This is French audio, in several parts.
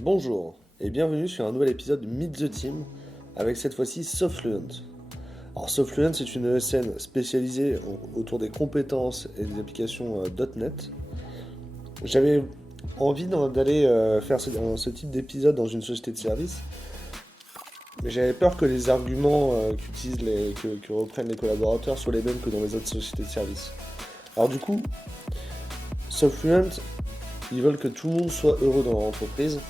Bonjour et bienvenue sur un nouvel épisode de Meet the Team avec cette fois-ci Softfluent. Alors Softfluent c'est une ESN spécialisée autour des compétences et des applications .NET. J'avais envie d'aller faire ce type d'épisode dans une société de service, mais j'avais peur que les arguments que reprennent les collaborateurs soient les mêmes que dans les autres sociétés de service. Alors du coup, Softfluent, ils veulent que tout le monde soit heureux dans leur entreprise.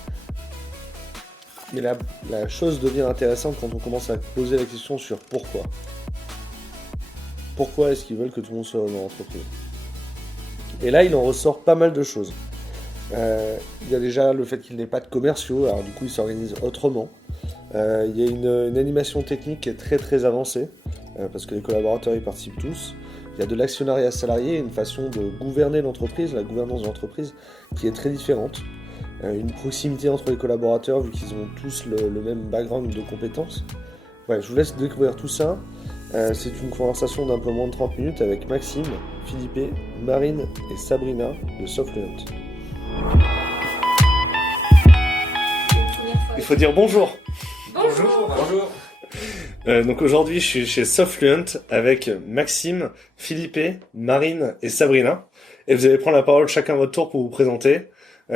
Mais la chose devient intéressante quand on commence à poser la question sur pourquoi. Pourquoi est-ce qu'ils veulent que tout le monde soit dans l'entreprise ? Et là, il en ressort pas mal de choses. Il y a déjà le fait qu'il n'ait pas de commerciaux, alors du coup, ils s'organisent autrement. Il y a une animation technique qui est très très avancée, parce que les collaborateurs y participent tous. Il y a de l'actionnariat salarié, une façon de gouverner l'entreprise, la gouvernance de l'entreprise, qui est très différente. Une proximité entre les collaborateurs vu qu'ils ont tous le même background de compétences. Ouais, je vous laisse découvrir tout ça. C'est une conversation d'un peu moins de 30 minutes avec Maxime, Philippe, Marine et Sabrina de Softfluent. Il faut dire bonjour. Bonjour. Donc aujourd'hui je suis chez Softfluent avec Maxime, Philippe, Marine et Sabrina. Et vous allez prendre la parole chacun à votre tour pour vous présenter.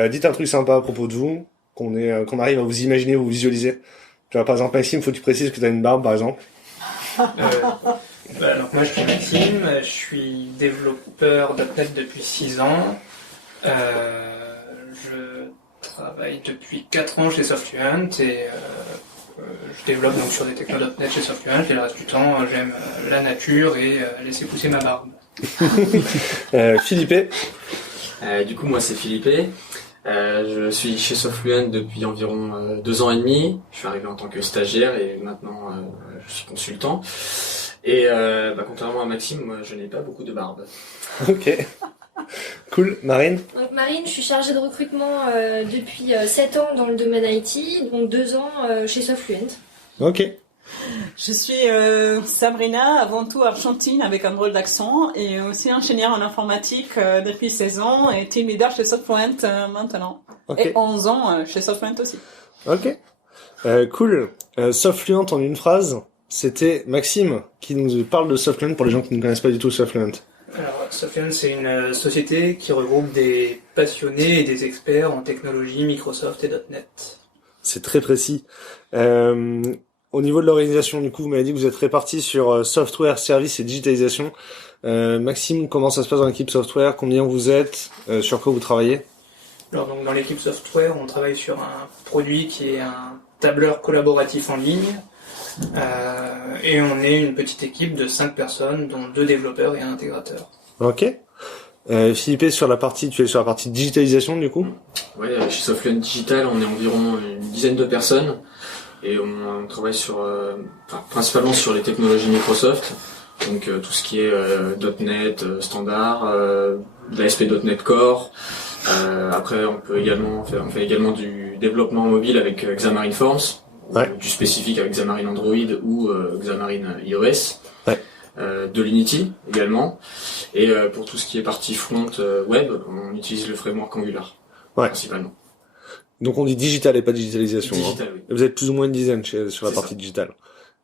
Dites un truc sympa à propos de vous, qu'on arrive à vous imaginer, vous visualiser. Tu vois, par exemple, Maxime, faut que tu précises que tu as une barbe, par exemple. Donc moi, je suis Maxime, je suis développeur .NET depuis 6 ans. Je travaille depuis 4 ans chez Softfluent et je développe donc sur des technos .NET chez Softfluent et le reste du temps, j'aime la nature et laisser pousser ma barbe. Philippe. Du coup, moi, c'est Philippe. Je suis chez Softfluent depuis environ 2 ans et demi. Je suis arrivé en tant que stagiaire et maintenant je suis consultant. Et contrairement à Maxime, moi je n'ai pas beaucoup de barbe. Ok. Cool. Marine. Donc Marine, je suis chargée de recrutement depuis 7 ans dans le domaine IT, donc 2 ans chez Softfluent. Ok. Je suis Sabrina, avant tout argentine avec un drôle d'accent et aussi ingénieure en informatique depuis 16 ans et team leader chez Softfluent maintenant. Okay. Et 11 ans chez Softfluent aussi. Ok. Cool. Softfluent en une phrase, c'était Maxime qui nous parle de Softfluent pour les gens qui ne connaissent pas du tout Softfluent. Alors Softfluent c'est une société qui regroupe des passionnés et des experts en technologie Microsoft et .NET. C'est très précis. Au niveau de l'organisation, du coup, vous m'avez dit que vous êtes répartis sur software, service et digitalisation. Maxime, comment ça se passe dans l'équipe software ? Combien vous êtes ? Sur quoi vous travaillez ? Alors donc dans l'équipe software, on travaille sur un produit qui est un tableur collaboratif en ligne. Et on est une petite équipe de 5 personnes, dont 2 développeurs et un intégrateur. Ok. Philippe, tu es sur la partie digitalisation, du coup ? Ouais, chez Softfluent Digital, on est environ une dizaine de personnes. Et on travaille principalement sur les technologies Microsoft, donc tout ce qui est .NET standard, de l'ASP.NET Core. Après, on fait également du développement mobile avec Xamarin Forms, ouais. Du spécifique avec Xamarin Android ou Xamarin iOS. Ouais. De l'Unity également. Et pour tout ce qui est partie front web, on utilise le framework Angular, principalement. Donc on dit digital et pas digitalisation. Digital, hein. oui. Et vous êtes plus ou moins une dizaine sur la partie digitale.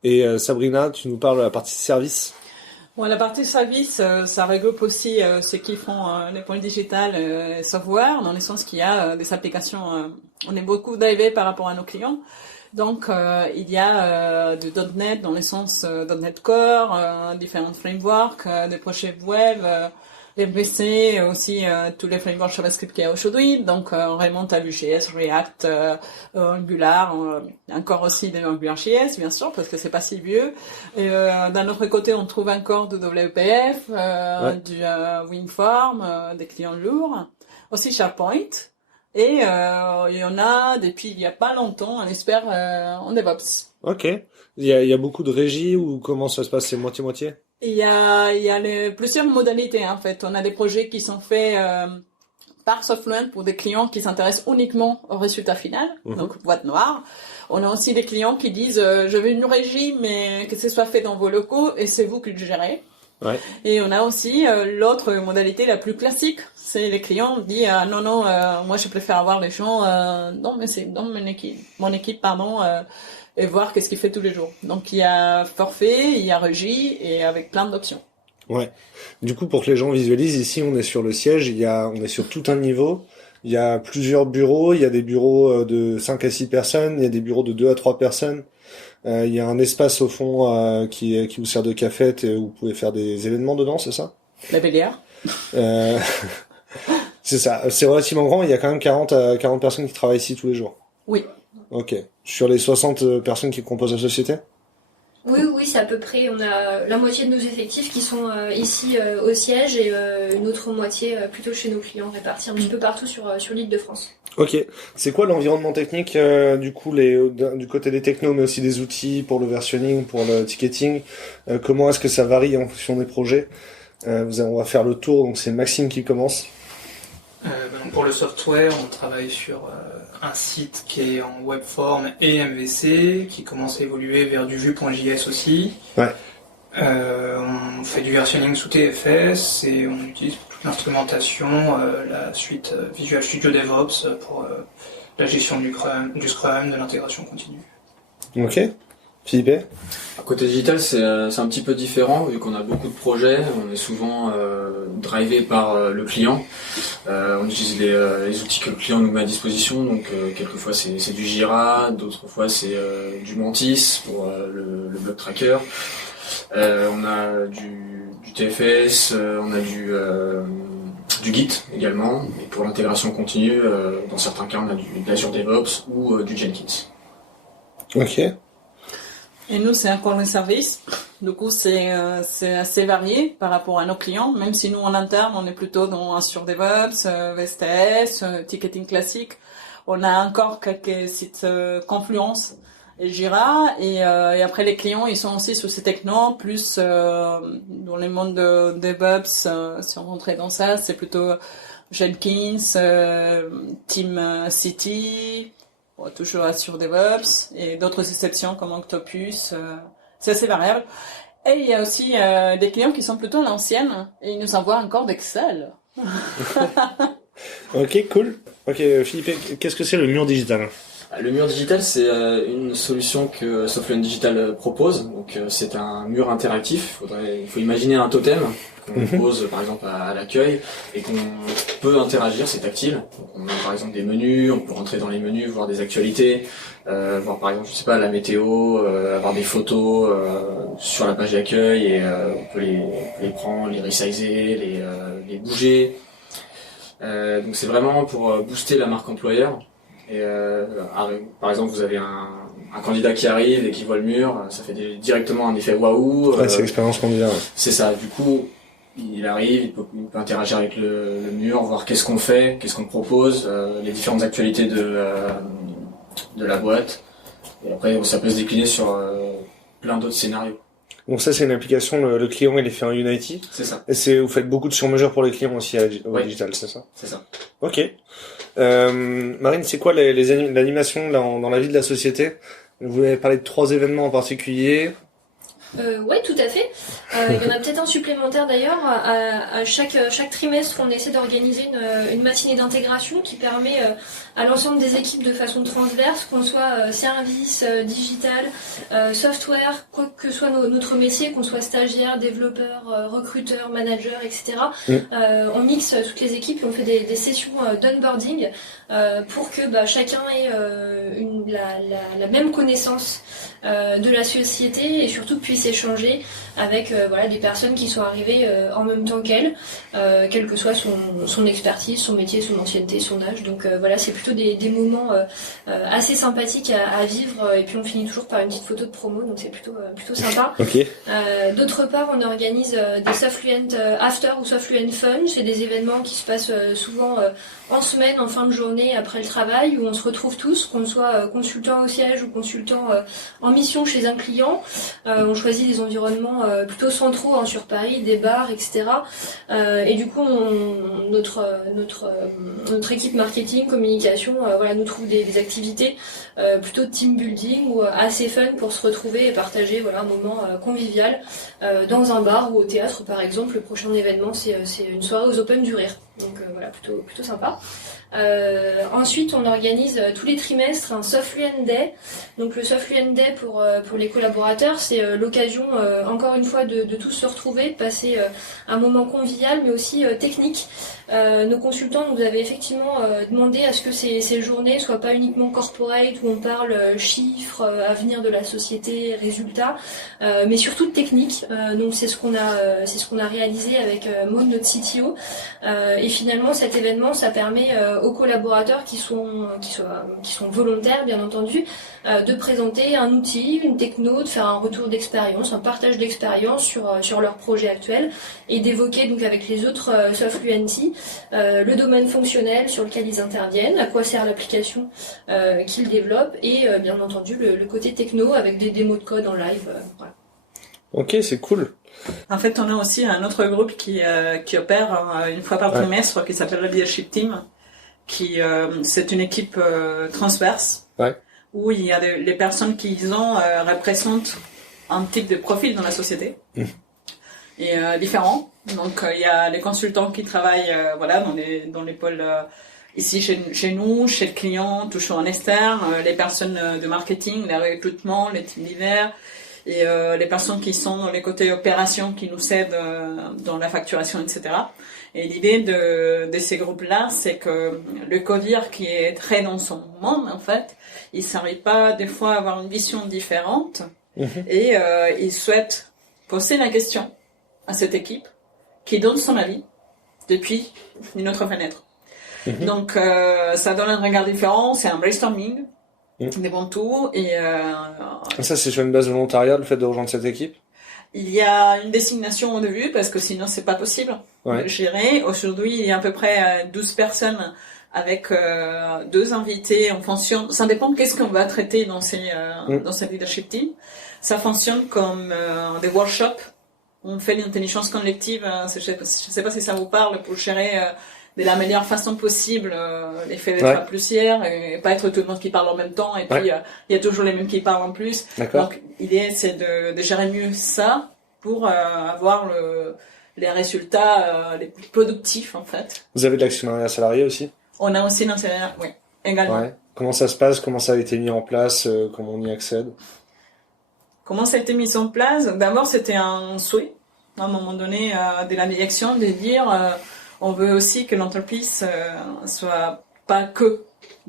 Et Sabrina, tu nous parles de la partie service. Bon, la partie service, ça regroupe aussi ceux qui font les points digital et software, dans le sens qu'il y a des applications. On est beaucoup drivé par rapport à nos clients. Donc il y a du .NET dans le sens .NET Core, différents frameworks, des projets web. MVC, aussi tous les frameworks JavaScript qu'il y a aujourd'hui, donc on remonte à l'UGS, React, Angular, encore aussi de AngularJS bien sûr parce que c'est pas si vieux. Et d'un autre côté on trouve encore du WPF, du WinForm, des clients lourds, aussi SharePoint. Et il y en a depuis il y a pas longtemps, on espère en DevOps. Ok. Il y a beaucoup de régies ou comment ça se passe, c'est moitié-moitié? Il y a plusieurs modalités en fait. On a des projets qui sont faits par Softfluent pour des clients qui s'intéressent uniquement au résultat final, donc boîte noire. On a aussi des clients qui disent je veux une régie mais que ce soit fait dans vos locaux et c'est vous qui le gérez. Ouais. Et on a aussi l'autre modalité la plus classique, c'est les clients qui disent non moi je préfère avoir les gens dans mon équipe et voir qu'est-ce qu'il fait tous les jours. Donc il y a forfait, il y a régie et avec plein d'options. Ouais. Du coup, pour que les gens visualisent, ici, on est sur le siège, on est sur tout un niveau. Il y a plusieurs bureaux. Il y a des bureaux de 5 à 6 personnes. Il y a des bureaux de 2 à 3 personnes. Il y a un espace au fond qui vous sert de cafette et où vous pouvez faire des événements dedans, c'est ça? La Bélière. C'est ça. C'est relativement grand. Il y a quand même 40 personnes qui travaillent ici tous les jours. Oui. Ok. Sur les 60 personnes qui composent la société? Oui, c'est à peu près, on a la moitié de nos effectifs qui sont ici au siège et une autre moitié plutôt chez nos clients répartis un petit peu partout sur l'Île-de-France. Ok. C'est quoi l'environnement technique du coup du côté des technos mais aussi des outils pour le versionning, pour le ticketing? Comment est-ce que ça varie en fonction des projets? On va faire le tour, donc c'est Maxime qui commence. Donc pour le software, on travaille sur un site qui est en webform et MVC, qui commence à évoluer vers du Vue.js aussi. Ouais. On fait du versionning sous TFS et on utilise pour toute l'instrumentation la suite Visual Studio DevOps pour la gestion du Scrum, de l'intégration continue. Ok. Philippe? Côté digital, c'est un petit peu différent vu qu'on a beaucoup de projets. On est souvent drivé par le client. On utilise les outils que le client nous met à disposition. Donc quelquefois c'est du Jira, d'autres fois c'est du Mantis pour le block tracker. On a du TFS, on a du Git également. Et pour l'intégration continue, dans certains cas, on a de l'Azure DevOps ou du Jenkins. Ok. Et nous, c'est un core service. Du coup, c'est assez varié par rapport à nos clients. Même si nous, en interne, on est plutôt dans Azure DevOps, VSTS, ticketing classique. On a encore quelques sites Confluence et Jira. Et après, les clients, ils sont aussi sur ces technos. Plus dans les mondes de DevOps, si on rentrait dans ça, c'est plutôt Jenkins, TeamCity. Toujours sur DevOps et d'autres exceptions comme Octopus, c'est assez variable. Et il y a aussi des clients qui sont plutôt à l'ancienne et ils nous envoient encore d'Excel. Ok, cool. Ok, Philippe, qu'est-ce que c'est le mur digital? Le mur digital, c'est une solution que Softfluent Digital propose. Donc c'est un mur interactif. Il faut imaginer un totem qu'on pose par exemple à l'accueil et qu'on peut interagir, c'est tactile. Donc, on a par exemple des menus, on peut rentrer dans les menus, voir des actualités, voir par exemple, je sais pas, la météo, avoir des photos sur la page d'accueil et on peut les prendre, les resizer, les bouger. Donc c'est vraiment pour booster la marque employeur. Et par exemple, vous avez un candidat qui arrive et qui voit le mur, ça fait directement un effet waouh. Ouais, c'est l'expérience candidat. Ouais. C'est ça. Du coup, il arrive, il peut interagir avec le mur, voir qu'est-ce qu'on fait, qu'est-ce qu'on propose, les différentes actualités de la boîte. Et après, ça peut se décliner sur plein d'autres scénarios. Donc ça, c'est une application, le client, il est fait en Unity. C'est ça. Et vous faites beaucoup de sur-mesure pour les clients aussi au digital, c'est ça? C'est ça. Ok. Marine, c'est quoi l'animation dans la vie de la société? Vous avez parlé de 3 événements en particulier. Oui, tout à fait. Il y en a peut-être un supplémentaire d'ailleurs. À chaque trimestre, on essaie d'organiser une matinée d'intégration qui permet à l'ensemble des équipes de façon transverse, qu'on soit service, digital, software, quoi que soit notre métier, qu'on soit stagiaire, développeur, recruteur, manager, etc. On mixe toutes les équipes et on fait des sessions d'onboarding pour que chacun ait la même connaissance de la société et surtout puisse échanger avec des personnes qui sont arrivées en même temps qu'elle, quelle que soit son expertise, son métier, son ancienneté, son âge. Donc c'est plutôt des moments assez sympathiques à vivre et puis on finit toujours par une petite photo de promo, donc c'est plutôt sympa. Okay. D'autre part, on organise des Softfluent After ou Softfluent Fun. C'est des événements qui se passent souvent en semaine, en fin de journée, après le travail, où on se retrouve tous, qu'on soit consultant au siège ou consultant en mission chez un client. On choisit choisi des environnements plutôt centraux sur Paris, des bars, etc. Et du coup, notre équipe marketing, communication, nous trouve des activités plutôt de team building ou assez fun pour se retrouver et partager un moment convivial dans un bar ou au théâtre, par exemple. Le prochain événement, c'est une soirée aux Open du Rire. Donc plutôt sympa. Ensuite, on organise tous les trimestres un Softfluent Day. Donc le Softfluent Day pour les collaborateurs, c'est l'occasion encore une fois de tous se retrouver, de passer un moment convivial mais aussi technique. Nos consultants nous avaient effectivement demandé à ce que ces journées soient pas uniquement corporate où on parle chiffres, avenir de la société, résultats, mais surtout de technique. Donc c'est ce qu'on a réalisé avec Maud, notre CTO. Et finalement, cet événement, ça permet aux collaborateurs qui sont volontaires, bien entendu, de présenter un outil, une techno, de faire un retour d'expérience, un partage d'expérience sur leur projet actuel et d'évoquer donc avec les autres Softfluency le domaine fonctionnel sur lequel ils interviennent, à quoi sert l'application qu'ils développent et bien entendu le côté techno avec des démos de code en live. Voilà. Ok, c'est cool. En fait, on a aussi un autre groupe qui opère une fois par trimestre qui s'appelle le Leadership Team, qui c'est une équipe transverse où il y a les personnes qui représentent un type de profil dans la société et différents. Donc il y a les consultants qui travaillent dans les pôles ici chez nous, chez le client, toujours en externe, les personnes de marketing, les recrutements, les team leaders. Et les personnes qui sont dans les côtés opérations qui nous aident dans la facturation, etc. Et l'idée de ces groupes-là, c'est que le codir qui est très dans son monde, en fait, il s'arrive pas des fois à avoir une vision différente et il souhaite poser la question à cette équipe qui donne son avis depuis une autre fenêtre. Donc ça donne un regard différent, c'est un brainstorming. Des bons tours et ça c'est sur une base volontariat le fait de rejoindre cette équipe. Il y a une désignation au début parce que sinon c'est pas possible de gérer. Aujourd'hui il y a à peu près 12 personnes avec 2 invités en fonction. Ça dépend de qu'est-ce qu'on va traiter dans ces leadership team. Ça fonctionne comme des workshops. On fait l'intelligence collective. Je sais pas si ça vous parle pour gérer de la meilleure façon possible l'effet d'être à plusieurs et pas être tout le monde qui parle en même temps et puis il y a toujours les mêmes qui parlent en plus. Donc l'idée c'est de gérer mieux ça pour avoir les résultats les plus productifs en fait. Vous avez de l'actionnariat salarié aussi? On a aussi l'actionnariat, oui, également. Comment ça se passe? Comment ça a été mis en place? Comment on y accède? Comment ça a été mis en place? D'abord c'était un souhait à un moment donné de la direction de dire on veut aussi que l'entreprise soit pas que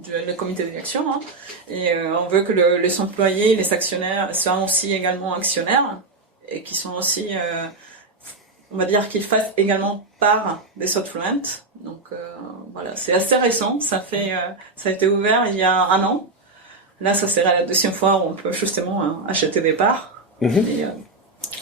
le comité de direction, et on veut que les employés, les actionnaires soient aussi également actionnaires et qui sont aussi, on va dire qu'ils fassent également part des Softfluent. Donc c'est assez récent. Ça a été ouvert il y a 1 an. Là, ça sera la 2e fois où on peut justement acheter des parts.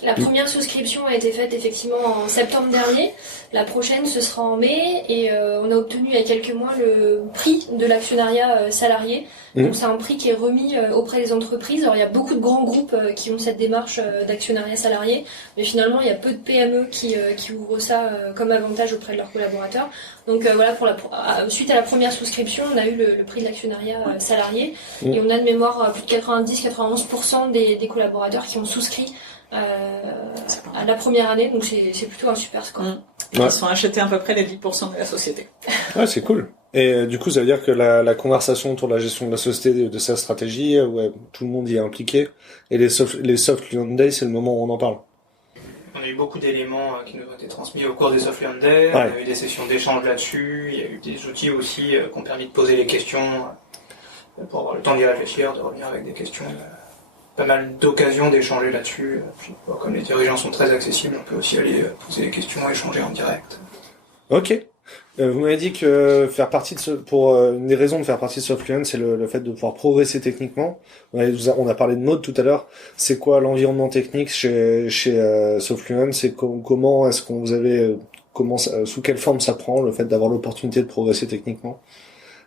La première souscription a été faite effectivement en septembre dernier. La prochaine, ce sera en mai. Et on a obtenu il y a quelques mois le prix de l'actionnariat salarié. Donc c'est un prix qui est remis auprès des entreprises. Alors il y a beaucoup de grands groupes qui ont cette démarche d'actionnariat salarié. Mais finalement, il y a peu de PME qui ouvrent ça comme avantage auprès de leurs collaborateurs. Donc suite à la première souscription, on a eu le prix de l'actionnariat salarié. Et on a de mémoire plus de 90-91% des collaborateurs qui ont souscrit à la première année, donc c'est plutôt un super score. Et qui sont achetés à peu près les 10% de la société. Ouais, c'est cool. Et du coup, ça veut dire que la conversation autour de la gestion de la société, de sa stratégie, tout le monde y est impliqué. Et les Softfluent Day, c'est le moment où on en parle. On a eu beaucoup d'éléments qui nous ont été transmis au cours des Softfluent Day. On a eu des sessions d'échange là-dessus. Il y a eu des outils aussi qui ont permis de poser les questions pour avoir le temps d'y réfléchir, de revenir avec des questions. Pas mal d'occasions d'échanger là-dessus. Puis, comme les dirigeants sont très accessibles, on peut aussi aller poser des questions, échanger en direct. Ok. Vous m'avez dit que une des raisons de faire partie de Softfluent, c'est le fait de pouvoir progresser techniquement. On a parlé de Maud tout à l'heure. C'est quoi l'environnement technique chez Softfluent? C'est comment est-ce qu'on vous avez sous quelle forme ça prend le fait d'avoir l'opportunité de progresser techniquement?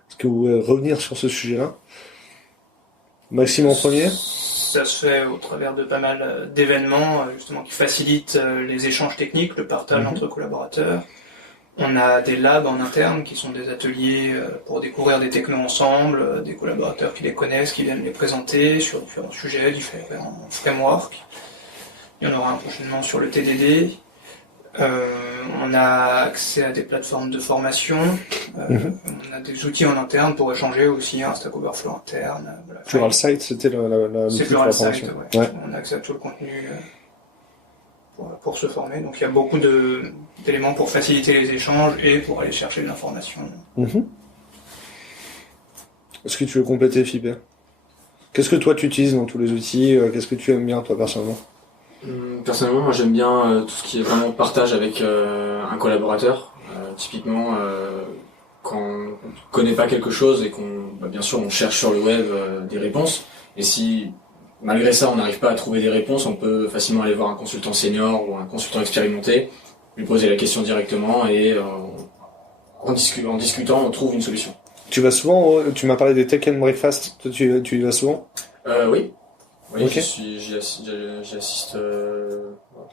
Est-ce que vous pouvez revenir sur ce sujet-là? Maxime en premier? ça se fait au travers de pas mal d'événements justement qui facilitent les échanges techniques, le partage entre collaborateurs. On a des labs en interne qui sont des ateliers pour découvrir des technos ensemble, des collaborateurs qui les connaissent, qui viennent les présenter sur différents sujets, différents frameworks. Il y en aura un prochainement sur le TDD. On a accès à des plateformes de formation. On a des outils en interne pour échanger aussi, un Stack Overflow interne. Voilà. Pluralsight, c'était C'est l'outil pour la Pluralsight, formation. ouais. On a accès à tout le contenu pour se former. Donc il y a beaucoup d'éléments pour faciliter les échanges et pour aller chercher de l'information. Est-ce que tu veux compléter, Philippe? Qu'est-ce que toi tu utilises dans tous les outils? Qu'est-ce que tu aimes bien, toi, personnellement? Personnellement, moi j'aime bien tout ce qui est vraiment partage avec un collaborateur. Typiquement, quand on connaît pas quelque chose et bien sûr on cherche sur le web des réponses, et si malgré ça on n'arrive pas à trouver des réponses, on peut facilement aller voir un consultant senior ou un consultant expérimenté, lui poser la question directement et en discutant on trouve une solution. Tu vas souvent, tu m'as parlé des Tech and Breakfast, toi tu y vas souvent? Oui, Okay. j'y assiste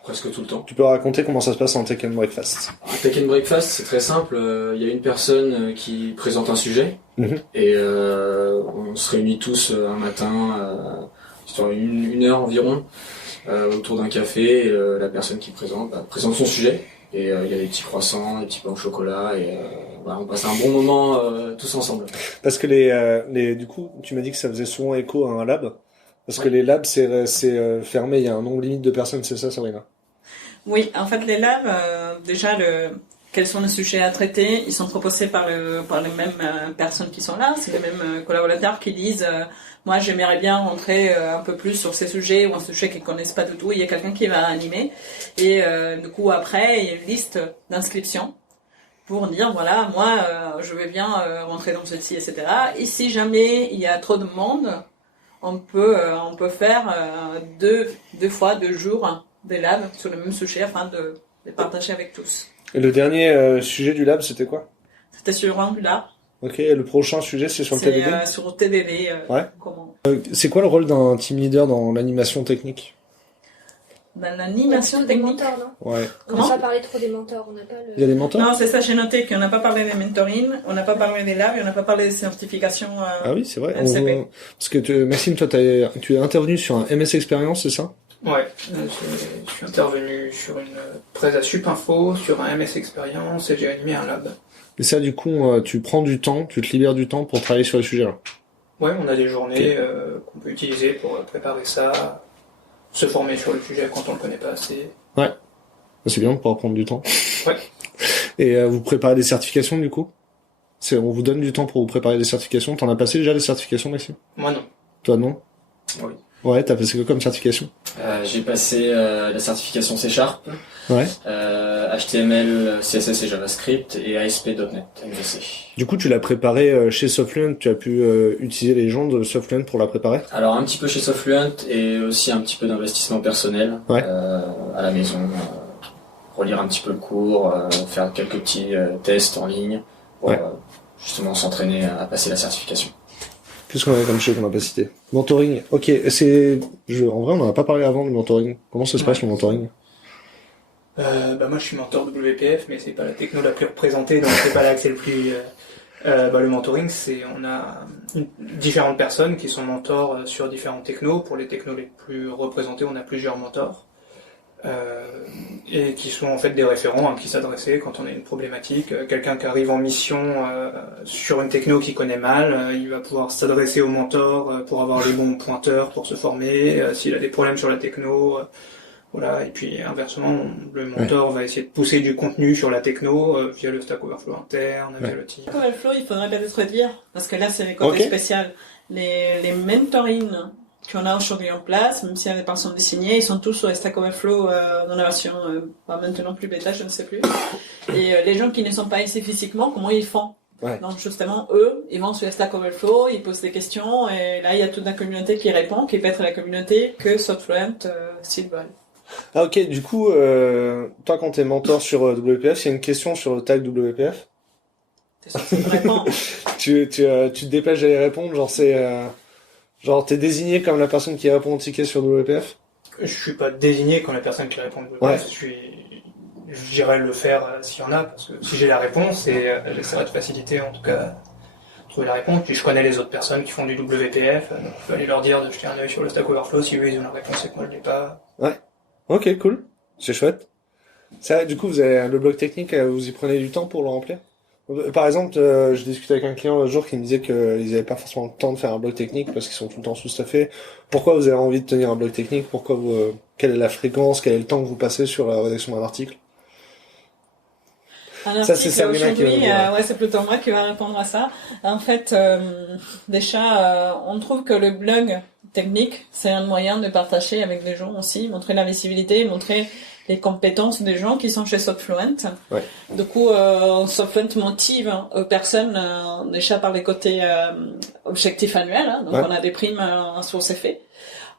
presque tout le temps. Tu peux raconter comment ça se passe en Tech and Breakfast? Un Tech and Breakfast, c'est très simple. Il y a une personne qui présente un sujet et on se réunit tous un matin sur une heure environ autour d'un café. Et, la personne qui présente son sujet et il y a des petits croissants, des petits pains au chocolat et on passe un bon moment tous ensemble. Parce que du coup, tu m'as dit que ça faisait souvent écho à un lab. Parce que les labs, c'est fermé, il y a un nombre limite de personnes, c'est ça, Sabrina? Oui, en fait, les labs, déjà, quels sont les sujets à traiter, ils sont proposés par les mêmes personnes qui sont là, c'est les mêmes collaborateurs qui disent moi j'aimerais bien rentrer un peu plus sur ces sujets ou un sujet qu'ils connaissent pas du tout, il y a quelqu'un qui va animer et du coup après il y a une liste d'inscriptions pour dire voilà moi je veux bien rentrer dans celle-ci, etc. Et si jamais il y a trop de monde, on peut faire deux fois 2 jours des labs sur le même sujet afin de les partager avec tous. Et le dernier sujet du lab, c'était quoi? C'était sur Angular. Ok, et le prochain sujet, c'est sur le TDD? C'est sur le TDD. Ouais. Comment C'est quoi le rôle d'un team leader dans l'animation technique? Dans l'animation technique. Mentors, non? Ouais. On n'a pas parlé trop des mentors, on n'a pas Il y a des mentors? Non, c'est ça, j'ai noté qu'on n'a pas parlé des mentoring, on n'a pas parlé des labs et on n'a pas parlé des certifications. Ah oui, c'est vrai. MCP. Parce que Maxime, toi, tu es intervenu sur un MS Experience, c'est ça? Ouais, je suis intervenu sur une presse à Supinfo, sur un MS Experience et j'ai animé un lab. Et ça, du coup, tu prends du temps, tu te libères du temps pour travailler sur les sujets-là. Ouais, on a des journées qu'on peut utiliser pour préparer ça, se former sur le sujet quand on le connaît pas assez. Ouais. C'est bien de pouvoir prendre du temps. Ouais. Et vous préparez des certifications, du coup? On vous donne du temps pour vous préparer des certifications. T'en as passé déjà des certifications, Maxime? Moi non. Toi, non? Oui. Ouais, t'as passé quoi comme certification? J'ai passé la certification C#, Ouais. HTML, CSS et JavaScript et ASP.NET MVC. Du coup, tu l'as préparé chez Softfluent, tu as pu utiliser les gens de Softfluent pour la préparer? Alors un petit peu chez Softfluent et aussi un petit peu d'investissement personnel à la maison, relire un petit peu le cours, faire quelques petits tests en ligne pour justement s'entraîner à passer la certification. Qu'est-ce qu'on avait comme chose qu'on n'a pas cité? Mentoring. Ok, en vrai, on n'en a pas parlé avant du mentoring. Comment ça se passe le mentoring? Moi je suis mentor WPF, mais c'est pas la techno la plus représentée, donc c'est pas là que c'est le plus. Le mentoring, on a différentes personnes qui sont mentors sur différentes technos. Pour les technos les plus représentés, on a plusieurs mentors. Et qui sont en fait des référents à qui s'adresser quand on a une problématique. Quelqu'un qui arrive en mission sur une techno qu'il connaît mal, il va pouvoir s'adresser au mentor pour avoir les bons pointeurs pour se former. S'il a des problèmes sur la techno, voilà. Et puis inversement, le mentor va essayer de pousser du contenu sur la techno via le Stack Overflow interne, via le team. Stack Overflow, il faudrait peut-être dire, parce que là c'est les côtés spéciaux. Les mentorings qu'on a aujourd'hui en place, même s'il y a des personnes désignées, ils sont tous sur Stack Overflow dans la version, pas maintenant plus bêta, je ne sais plus. Et les gens qui ne sont pas ici physiquement, comment ils font? Donc justement, eux, ils vont sur Stack Overflow, ils posent des questions, et là il y a toute la communauté qui répond, qui peut être la communauté que Softfluent s'ils veulent. Ah ok, du coup, toi quand t'es mentor sur WPF, il y a une question sur le tag WPF. T'es sûr que tu réponds? tu te dépêches d'aller répondre, genre c'est... Genre, t'es désigné comme la personne qui répond au ticket sur WPF? Je suis pas désigné comme la personne qui répond au Ouais. j'irai le faire s'il y en a, parce que si j'ai la réponse, et j'essaierai de faciliter en tout cas trouver la réponse. Puis je connais les autres personnes qui font du WPF, donc je peux aller leur dire de jeter un œil sur le Stack Overflow si eux ils ont la réponse et que moi je l'ai pas. Ok, cool. C'est chouette. Ça, du coup, vous avez le bloc technique, vous y prenez du temps pour le remplir? Par exemple, je discutais avec un client l'autre jour qui me disait qu'ils n'avaient pas forcément le temps de faire un bloc technique parce qu'ils sont tout le temps sous-staffés. Pourquoi vous avez envie de tenir un bloc technique? Pourquoi quelle est la fréquence? Quel est le temps que vous passez sur la rédaction d'un article? Ça, c'est Sabrina qui va aujourd'hui, le dire. ouais, c'est plutôt moi qui va répondre à ça. En fait, déjà, on trouve que le blog technique, c'est un moyen de partager avec les gens aussi, montrer la visibilité, montrer les compétences des gens qui sont chez Softfluent. Ouais. Du coup, Softfluent motive personnes déjà par les côtés objectifs annuels. Hein, donc, Ouais. on a des primes sur ces faits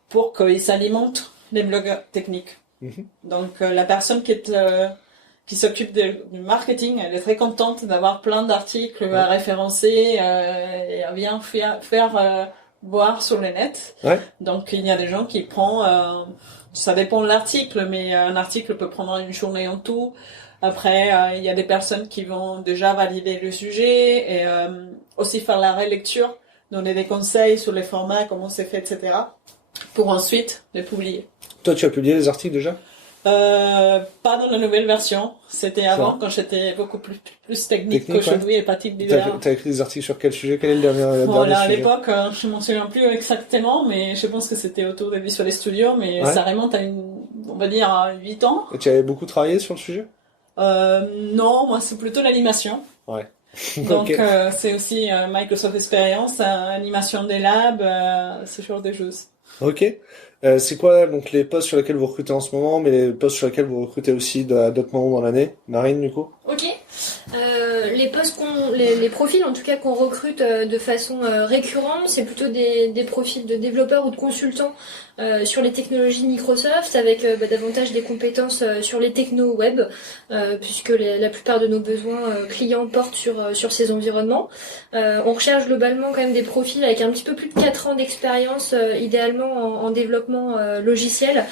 pour qu'ils s'alimentent les blogs techniques. Mhm. Donc, la personne qui s'occupe du marketing, elle est très contente d'avoir plein d'articles à référencer et à bien faire voir sur le net. Ouais. Donc il y a des gens qui prennent, ça dépend de l'article, mais un article peut prendre une journée en tout. Après, il y a des personnes qui vont déjà valider le sujet et aussi faire la relecture, donner des conseils sur les formats, comment c'est fait, etc. pour ensuite les publier. Toi, tu as publié les articles déjà? Pas dans la nouvelle version. C'était avant, Ça. quand j'étais beaucoup plus technique Technique, qu'aujourd'hui et pas type leader. T'as écrit des articles sur quel sujet? Quel est le dernier Voilà, à sujet? l'époque, je m'en souviens plus exactement, mais je pense que c'était autour de Visual Studio, mais Ouais. ça remonte à on va dire, à 8 ans. Et tu avais beaucoup travaillé sur le sujet? Non, moi, c'est plutôt l'animation. Ouais. Donc, Ok. c'est aussi Microsoft Experience, animation des labs, ce genre de choses. Ok. C'est quoi donc les postes sur lesquels vous recrutez en ce moment, mais les postes sur lesquels vous recrutez aussi à d'autres moments dans l'année? Marine, du coup? Ok. Les postes les profils en tout cas qu'on recrute de façon récurrente, c'est plutôt des profils de développeurs ou de consultants sur les technologies Microsoft, avec davantage des compétences sur les technos web, puisque la plupart de nos besoins clients portent sur ces environnements. On recherche globalement quand même des profils avec un petit peu plus de 4 ans d'expérience, idéalement en développement logiciel.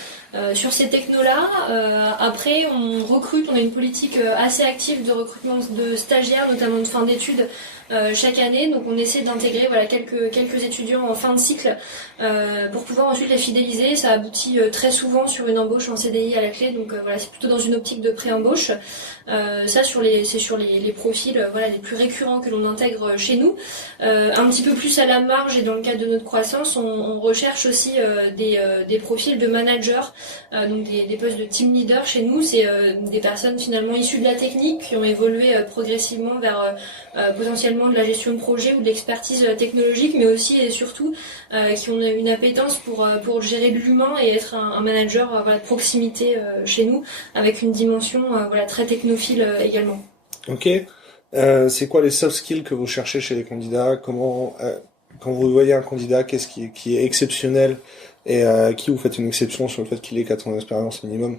Sur ces technos-là, après on a une politique assez active de recrutement de stagiaires, notamment de fin d'études chaque année. Donc on essaie d'intégrer quelques étudiants en fin de cycle pour pouvoir ensuite les fidéliser. Ça aboutit très souvent sur une embauche en CDI à la clé. Donc c'est plutôt dans une optique de pré-embauche. Ça c'est sur les profils les plus récurrents que l'on intègre chez nous. Un petit peu plus à la marge et dans le cadre de notre croissance, on recherche aussi des profils de managers. Donc des postes de team leader chez nous, c'est des personnes finalement issues de la technique qui ont évolué progressivement vers potentiellement de la gestion de projet ou de l'expertise technologique, mais aussi et surtout qui ont une appétence pour gérer de l'humain et être un manager de proximité chez nous, avec une dimension très technophile également. Ok. C'est quoi les soft skills que vous cherchez chez les candidats? Comment, quand vous voyez un candidat, qu'est-ce qui est exceptionnel et qui vous faites une exception sur le fait qu'il ait 4 ans d'expérience minimum?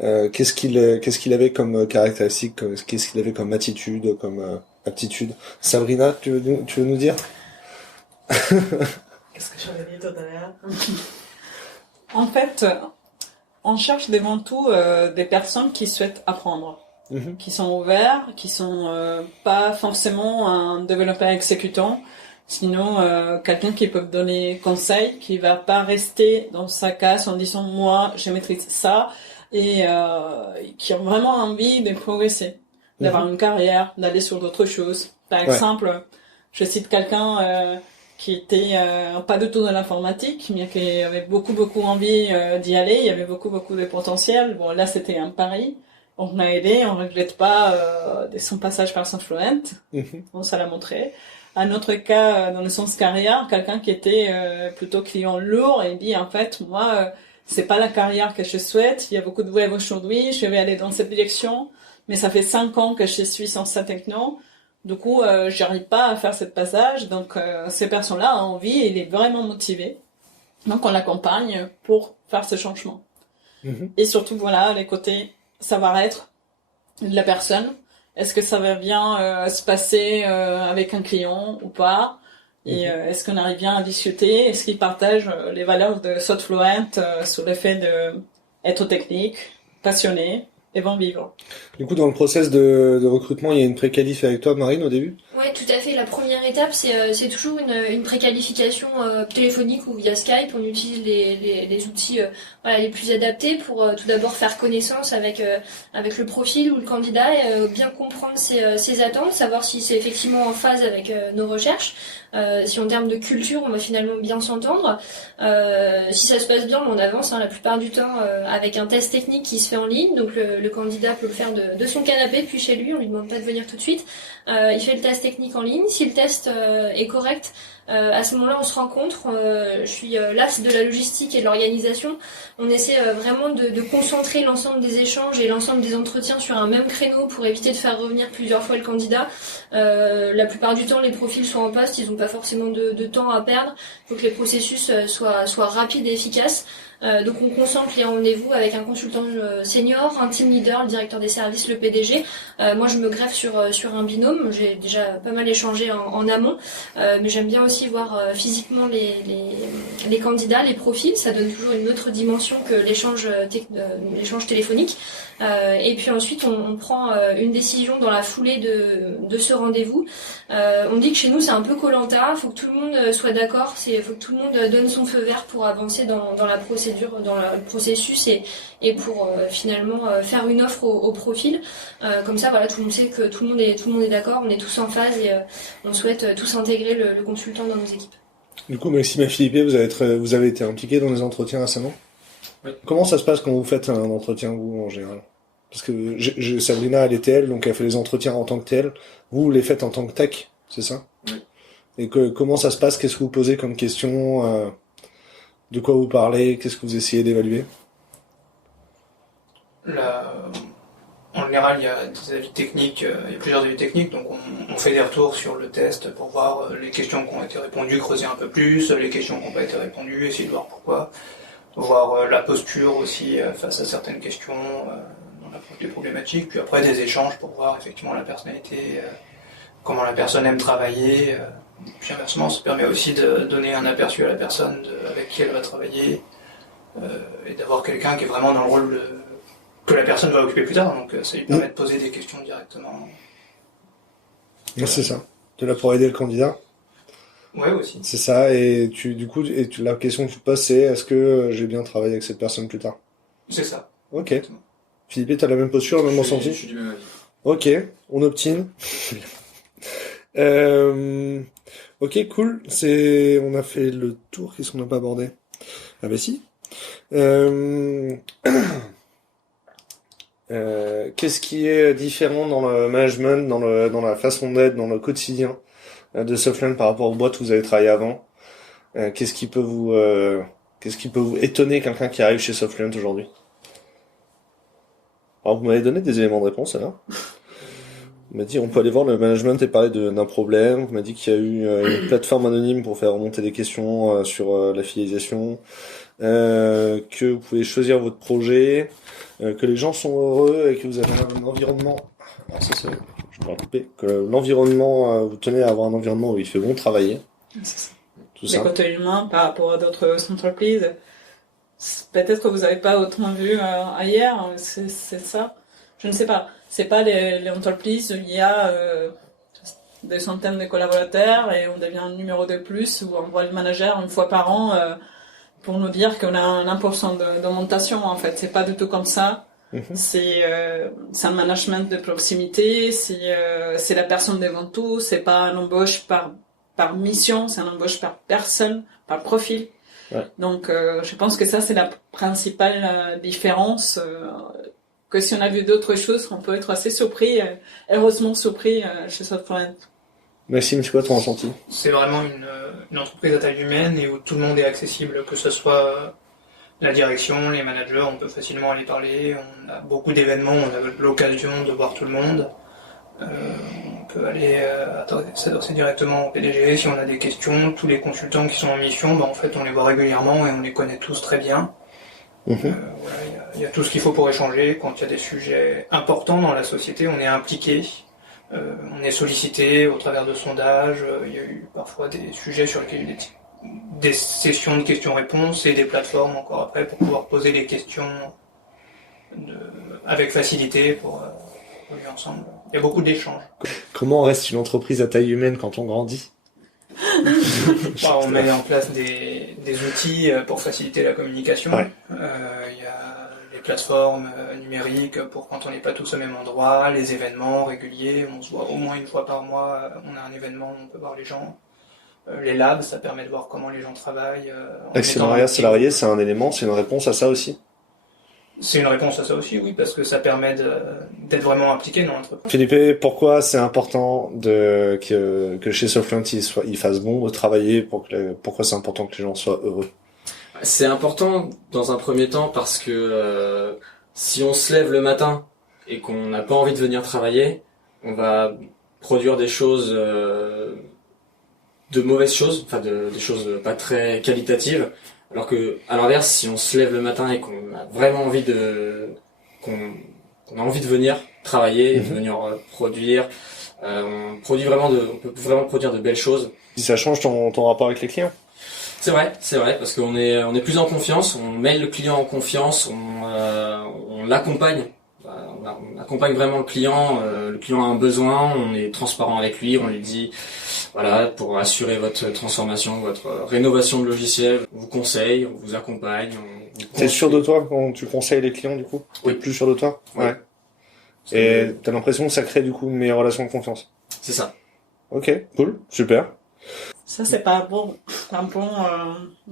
Qu'est-ce qu'il avait comme caractéristique, qu'est-ce qu'il avait comme attitude, comme aptitude? Sabrina, tu veux nous dire? Qu'est-ce que j'avais dit tout à l'heure? En fait, on cherche devant tout des personnes qui souhaitent apprendre, qui sont ouverts, qui sont pas forcément un développeur exécutant, sinon quelqu'un qui peut donner conseil, qui va pas rester dans sa case en disant moi je maîtrise ça, et qui ont vraiment envie de progresser, d'avoir une carrière, d'aller sur d'autres choses. Par exemple, je cite quelqu'un qui était pas du tout dans l'informatique, mais qui avait beaucoup envie d'y aller. Il y avait beaucoup de potentiel. Bon, là, c'était un pari. On a aidé, on regrette pas son passage par Softfluent. Bon, ça l'a montré. Un autre cas, dans le sens carrière, quelqu'un qui était plutôt client lourd et dit, en fait, moi, c'est pas la carrière que je souhaite. Il y a beaucoup de web aujourd'hui. Je vais aller dans cette direction. Mais ça fait 5 ans que je suis sans cette techno. Du coup, j'arrive pas à faire ce passage. Donc, ces personnes-là ont envie et il est vraiment motivé. Donc, on l'accompagne pour faire ce changement. Et surtout, les côtés savoir-être de la personne. Est-ce que ça va bien se passer avec un client ou pas? Et est-ce qu'on arrive bien à discuter? Est-ce qu'ils partagent les valeurs de SoftFluent sur le fait d'être technique, passionné et bon vivre? Du coup, dans le process de recrutement, il y a une pré-qualif avec toi, Marine, au début? Ouais, tout à fait. La première étape, c'est toujours une préqualification téléphonique ou via Skype. On utilise les outils voilà, les plus adaptés pour tout d'abord faire connaissance avec le profil ou le candidat, et bien comprendre ses attentes, savoir si c'est effectivement en phase avec nos recherches, si en termes de culture on va finalement bien s'entendre. Si ça se passe bien, on avance la plupart du temps avec un test technique qui se fait en ligne. Donc le candidat peut le faire de son canapé depuis chez lui. On lui demande pas de venir tout de suite. Il fait le test technique en ligne. Si le test est correct, à ce moment-là, on se rencontre. Je suis l'as de la logistique et de l'organisation. On essaie vraiment de concentrer l'ensemble des échanges et l'ensemble des entretiens sur un même créneau pour éviter de faire revenir plusieurs fois le candidat. La plupart du temps, les profils sont en poste, ils n'ont pas forcément de temps à perdre. Il faut que les processus soient rapides et efficaces. Donc on concentre les rendez-vous avec un consultant senior, un team leader, le directeur des services, le PDG. Moi je me greffe sur un binôme. J'ai déjà pas mal échangé en amont, mais j'aime bien aussi voir physiquement les candidats, les profils. Ça donne toujours une autre dimension que l'échange téléphonique. Et puis ensuite on prend une décision dans la foulée de ce rendez-vous. On dit que chez nous c'est un peu Koh-Lanta, faut que tout le monde soit d'accord, faut que tout le monde donne son feu vert pour avancer dans la procédure, dans le processus et pour finalement faire une offre au profil. Comme ça voilà, tout le monde sait que tout le monde est d'accord, on est tous en phase et on souhaite tous intégrer le consultant dans nos équipes. Du coup, Maxime et Philippe, vous avez été impliqués dans les entretiens récemment? Oui. Comment ça se passe quand vous faites un entretien, vous, en général? Parce que Sabrina, elle est TL, donc elle fait les entretiens en tant que TL. Vous les faites en tant que tech, c'est ça? Oui. Et comment ça se passe? Qu'est-ce que vous posez comme question? De quoi vous parlez? Qu'est-ce que vous essayez d'évaluer? En général, il y a des avis techniques, il y a plusieurs avis techniques, donc on fait des retours sur le test pour voir les questions qui ont été répondues, creuser un peu plus, les questions qui n'ont pas été répondues, essayer de voir pourquoi, voir la posture aussi face à certaines questions, dans l'approche des problématiques, puis après des échanges pour voir effectivement la personnalité, comment la personne aime travailler, puis inversement, ça permet aussi de donner un aperçu à la personne avec qui elle va travailler, et d'avoir quelqu'un qui est vraiment dans le rôle que la personne va occuper plus tard, donc ça lui permet de poser des questions directement. C'est ça. Tu es là pour aider le candidat. Ouais, aussi. C'est ça, et la question que tu te poses, c'est est-ce que j'ai bien travaillé avec cette personne plus tard? C'est ça. Ok. Exactement. Philippe, t'as la même posture, le même ressenti? Je suis du même avis. Ok, on obtient. Ok, cool. On a fait le tour. Qu'est-ce qu'on n'a pas abordé? Ah bah si. Qu'est-ce qui est différent dans le management, dans la façon d'être, dans le quotidien de Softfluent par rapport aux boîtes où vous avez travaillé avant? Qu'est-ce qui peut vous étonner quelqu'un qui arrive chez Softfluent aujourd'hui? Alors vous m'avez donné des éléments de réponse là. Vous m'avez dit on peut aller voir le management et parler d'un problème. Vous m'avez dit qu'il y a eu une plateforme anonyme pour faire remonter des questions sur la fidélisation. Que vous pouvez choisir votre projet, que les gens sont heureux et que vous avez un environnement. Alors ça, je vais couper. Que l'environnement, vous tenez à avoir un environnement où il fait bon travailler. C'est ça. Tout Les ça. côtés humains par rapport à d'autres entreprises. Peut-être que vous n'avez pas autant vu ailleurs, c'est ça. Je ne sais pas. C'est pas les entreprises où il y a des centaines de collaborateurs et on devient un numéro de plus, où on voit le manager une fois par an pour nous dire qu'on a un 1% d'augmentation. En fait, c'est pas du tout comme ça. C'est un management de proximité, c'est la personne devant tout, c'est pas un embauche par mission, c'est un embauche par personne, par profil. Ouais. Donc je pense que ça c'est la principale différence, que si on a vu d'autres choses, on peut être assez surpris, heureusement surpris chez Softfluent. Maxime, c'est quoi ton ressenti? C'est vraiment une entreprise à taille humaine et où tout le monde est accessible, que ce soit la direction, les managers, on peut facilement aller parler, on a beaucoup d'événements, on a l'occasion de voir tout le monde. On peut aller s'adresser directement au PDG si on a des questions. Tous les consultants qui sont en mission, en fait, on les voit régulièrement et on les connaît tous très bien. Voilà, il y a tout ce qu'il faut pour échanger. Quand il y a des sujets importants dans la société, on est impliqué. On est sollicité au travers de sondages. Il y a eu parfois des sujets sur lesquels il y a eu des sessions de questions-réponses et des plateformes encore après pour pouvoir poser les questions avec facilité pour évoluer ensemble. Il y a beaucoup d'échanges. Comment reste une entreprise à taille humaine quand on grandit? On met en place des outils pour faciliter la communication. Ouais. Il y a les plateformes numériques pour quand on n'est pas tous au même endroit, les événements réguliers, on se voit au moins une fois par mois, on a un événement où on peut voir les gens. Les labs, ça permet de voir comment les gens travaillent. Actionnariat salarié, c'est un élément, c'est une réponse à ça aussi? C'est une réponse à ça aussi, oui, parce que ça permet d'être vraiment impliqué dans l'entreprise. Philippe, pourquoi c'est important que chez Sofluent il fasse bon de travailler pourquoi c'est important que les gens soient heureux? C'est important dans un premier temps parce que si on se lève le matin et qu'on n'a pas envie de venir travailler, on va produire des choses, de mauvaises choses, enfin des choses pas très qualitatives. Alors que, à l'inverse, si on se lève le matin et qu'on a vraiment envie qu'on a envie de venir travailler, de venir produire, on peut vraiment produire de belles choses. Si ça change ton rapport avec les clients? C'est vrai, parce qu'on est plus en confiance, on met le client en confiance, on l'accompagne. On accompagne vraiment le client a un besoin, on est transparent avec lui, on lui dit voilà, pour assurer votre transformation, votre rénovation de logiciel, on vous conseille, on vous accompagne. T'es sûr de toi quand tu conseilles les clients du coup? Oui. T'es plus sûr de toi? Ouais. Et t'as l'impression que ça crée du coup une meilleure relation de confiance? C'est ça. Ok, cool, super. Ça, c'est pas bon.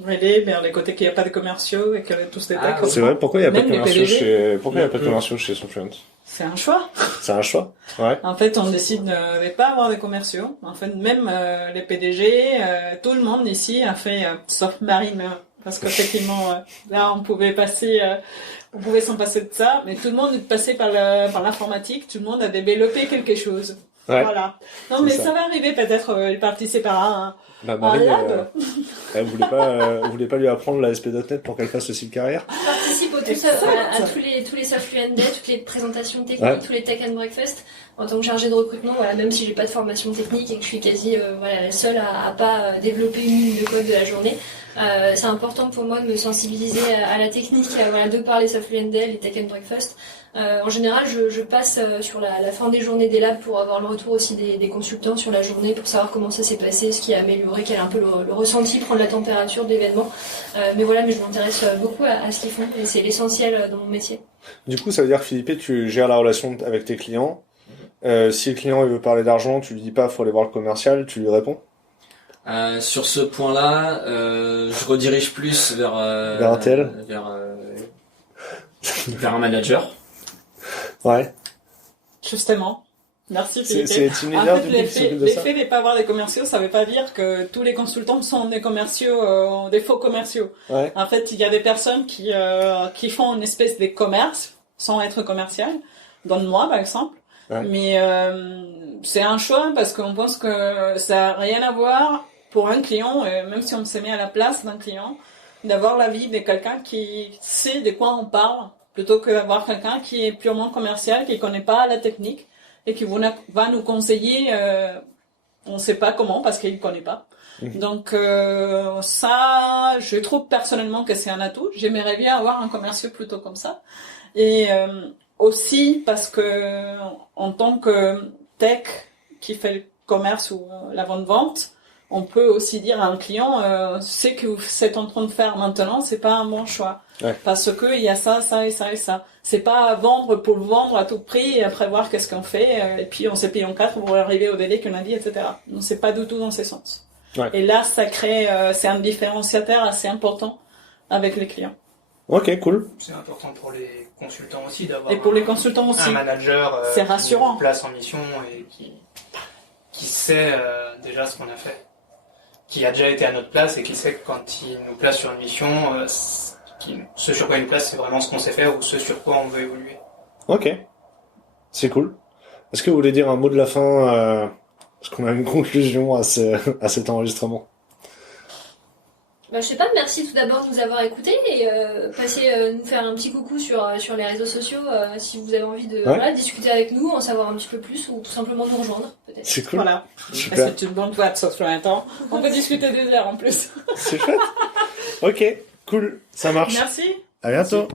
Aider vers les côtés qu'il n'y a pas de commerciaux et que tous les techs. C'est vrai, pourquoi il n'y a pas de Même les commerciaux PDG. pourquoi il n'y a pas de commerciaux chez Sofluent? C'est un choix. C'est un choix? Ouais. En fait, on décide de ne pas avoir de commerciaux. En fait, même les PDG, tout le monde ici a fait, sauf Marine, parce qu'effectivement, là, on pouvait s'en passer de ça, mais tout le monde est passé par l'informatique, tout le monde a développé quelque chose. Ouais. Voilà. Non, mais C'est ça. ça va arriver peut-être, il participe à Marine, lab. elle voulait pas lui apprendre la ASP.NET pour qu'elle fasse aussi de carrière? Je participe à tous les Sofluent Day, toutes les présentations techniques, tous les Tech and Breakfast en tant que chargée de recrutement. Voilà, même si j'ai pas de formation technique et que je suis quasi la seule à pas développer une ligne de code de la journée, c'est important pour moi de me sensibiliser à la technique, de par les Sofluent Day, les Tech and Breakfast. En général, je passe sur la fin des journées des labs pour avoir le retour aussi des consultants sur la journée, pour savoir comment ça s'est passé, ce qui a amélioré, quel est un peu le ressenti, prendre la température de l'événement. Mais je m'intéresse beaucoup à ce qu'ils font et c'est l'essentiel dans mon métier. Du coup, ça veut dire que Philippe, tu gères la relation avec tes clients. Si le client il veut parler d'argent, tu lui dis pas, faut aller voir le commercial, tu lui réponds? Sur ce point-là, je redirige plus vers un tel, vers un manager. Ouais. Justement. Merci Philippe. C'est team leader, en fait, du coup, qui s'occupe de ça. l'effet de ne pas avoir des commerciaux, ça veut pas dire que tous les consultants sont des commerciaux, des faux commerciaux. Ouais. En fait, il y a des personnes qui font une espèce de commerce sans être commercial. Donne-moi, par exemple. Ouais. Mais c'est un choix parce qu'on pense que ça n'a rien à voir pour un client, même si on se met à la place d'un client, d'avoir l'avis de quelqu'un qui sait de quoi on parle, plutôt que d'avoir quelqu'un qui est purement commercial, qui connaît pas la technique et qui va nous conseiller, on sait pas comment parce qu'il connaît pas. Donc ça, je trouve personnellement que c'est un atout. J'aimerais bien avoir un commercial plutôt comme ça. Et aussi parce que en tant que tech qui fait le commerce ou la vente, on peut aussi dire à un client, ce que vous êtes en train de faire maintenant, c'est pas un bon choix. Ouais. Parce que il y a ça, ça et ça et ça. C'est pas vendre pour le vendre à tout prix et après voir qu'est-ce qu'on fait, et puis on s'est payé en 4 pour arriver au délai qu'on a dit, etc. Donc c'est pas du tout dans ces sens. Ouais. Et là, ça crée, c'est un différenciateur assez important avec les clients. Ok, cool. C'est important pour les consultants aussi d'avoir Et pour les consultants aussi. un manager C'est qui rassurant. nous place en mission et qui sait déjà ce qu'on a fait, qui a déjà été à notre place et qui sait que quand il nous place sur une mission, ce sur quoi il nous place, c'est vraiment ce qu'on sait faire ou ce sur quoi on veut évoluer. Ok. C'est cool. Est-ce que vous voulez dire un mot de la fin, parce qu'on a une conclusion à cet enregistrement? Bah, je sais pas, merci tout d'abord de nous avoir écoutés et passez nous faire un petit coucou sur les réseaux sociaux si vous avez envie de discuter avec nous, en savoir un petit peu plus ou tout simplement nous rejoindre peut-être. C'est cool. Voilà. Super. Parce que tu es une bonne boîte, Softfluent. On peut discuter des heures en plus. C'est chouette. Ok, cool, ça marche. Merci. À bientôt.